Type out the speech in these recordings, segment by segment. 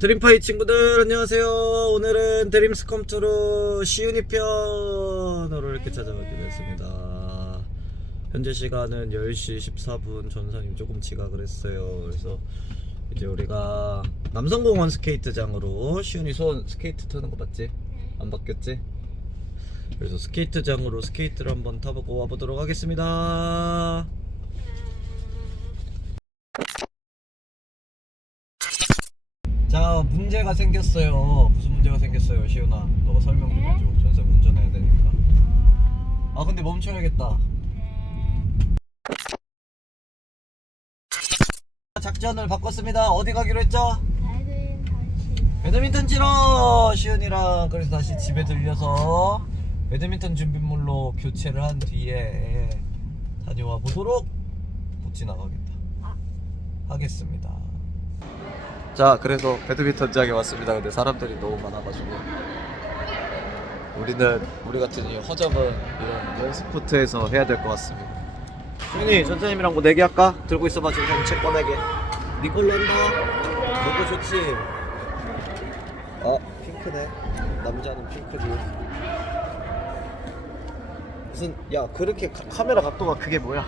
드림파이 친구들 안녕하세요. 오늘은 드림스 컴투루 시윤이 편으로 이렇게 찾아오게 됐습니다. 현재 시간은 10시 14분 전사님 조금 지각을 했어요. 그래서 이제 우리가 남성공원 스케이트장으로 시윤이 손 스케이트 타는 거 맞지? 안 바뀌었지? 그래서 스케이트장으로 스케이트를 한번 타보고 와보도록 하겠습니다. 자 문제가 생겼어요. 무슨 문제가 생겼어요 시훈아? 너가 설명 좀 해줘. 전세 운전해야 되니까. 아. 근데 멈춰야겠다. 작전을 바꿨습니다. 어디 가기로 했죠? 배드민턴 치러 시훈이랑. 그래서 다시 집에 들려서 배드민턴 준비물로 교체를 한 뒤에 다녀와 보도록 못 지나가겠다. 하겠습니다 자 그래서 배드민턴장에 왔습니다. 근데 사람들이 너무 많아가지고. 우리는 우리 같은 이 허접은 이런 연스포트에서 해야 될 것 같습니다. 시훈이 전사님이랑 뭐 내기 할까? 들고 있어봐 전사님 책 꺼내게. 니 걸로 한다. 너거 좋지? 아 핑크네. 남자는 핑크지. 무슨 야 그렇게 카, 카메라 각도가 그게 뭐야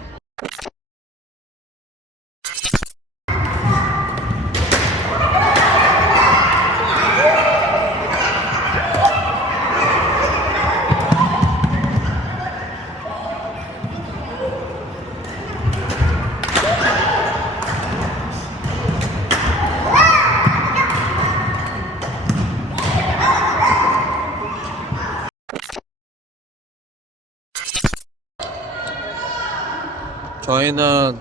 저희는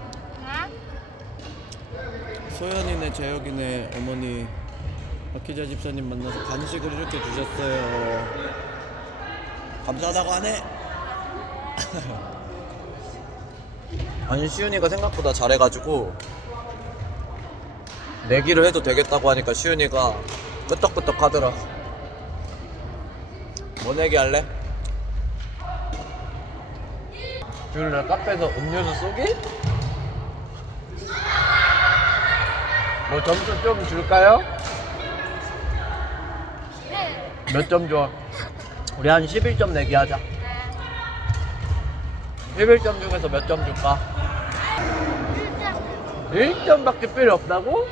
소연이네 재혁이네 어머니 박희자 집사님 만나서 간식을 이렇게 주셨어요. 감사하다고 하네. 아니 시윤이가 생각보다 잘해가지고 내기를 해도 되겠다고 하니까 시윤이가 끄떡끄떡 하더라. 뭐 내기 할래? 주일날 카페에서 음료수 쏘기? 뭐 점수 좀 줄까요? 몇 점 줘? 우리 한 11점 내기 하자 11점 중에서 몇 점 줄까? 1점밖에 필요 없다고?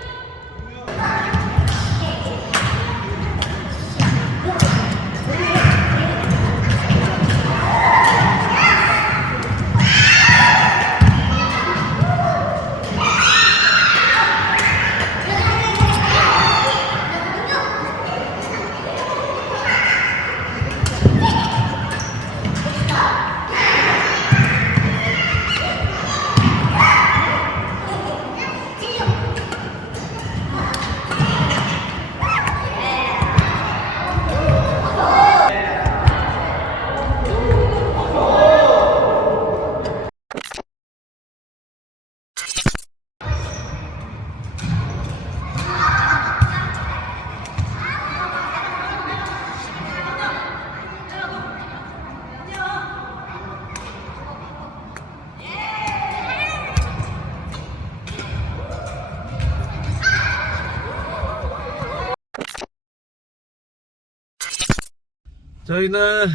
저희는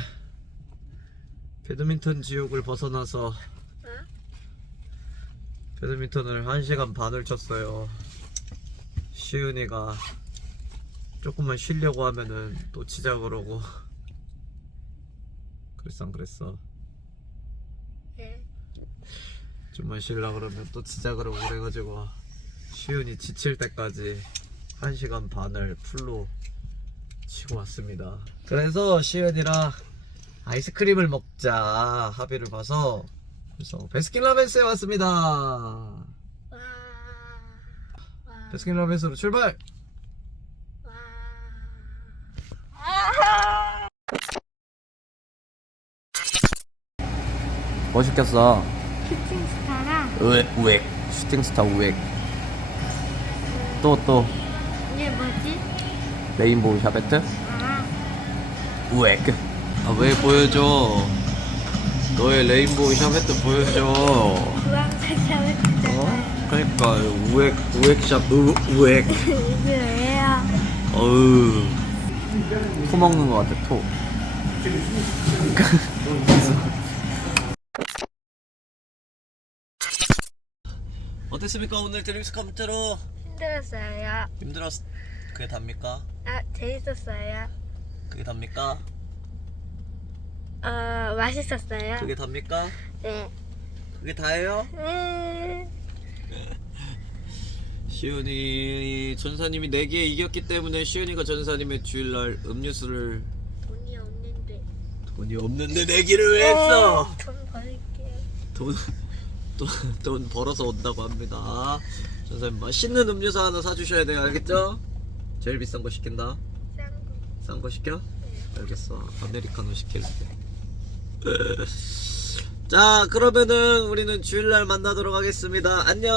배드민턴 지옥을 벗어나서 배드민턴을 1시간 반을 쳤어요. 시은이가 조금만 쉬려고 하면은 또 치자 그러고 그랬어 안 그랬어? 좀만 쉬려 그러면 또 치자 그러고 그래가지고 시은이 지칠 때까지 1시간 반을 풀로 치고 왔습니다. 그래서 시은이랑 아이스크림을 먹자 합의를 봐서 그래서 베스킨라빈스에 왔습니다. 베스킨라빈스로 출발! 뭐 시켰어? 슈팅 스타랑 우엑 우엑 슈팅스타 우엑 또 또? 레인보우 샤베트? 아, 우엑 아 왜 보여줘 너의 레인보우 샤베트 보여줘 주황색 샤베트잖아요. 어? 그러니까 우엑 우엑 샵 우, 우엑 이게 왜요? 어우 토 먹는 것 같아 토 어땠습니까 오늘 드림스 컴퓨터로 힘들었어요. 힘들었 그게 답니까? 아 재밌었어요. 그게 답니까? 어 맛있었어요. 그게 답니까? 네. 그게 다예요? 음, 시윤이 전사님이 4개 이겼기 때문에 시윤이가 전사님의 주일날 음료수를 돈이 없는데. 돈이 없는데 내기를 왜 했어? 어, 돈 벌게요. 돈, 돈, 돈 벌어서 온다고 합니다. 전사님 맛있는 음료수 하나 사주셔야 돼요. 알겠죠? 제일 비싼 거 시킨다. 싼 거. 시켜? 알겠어. 아메리카노 시킬게. 자, 그러면은 우리는 주일날 만나도록 하겠습니다. 안녕!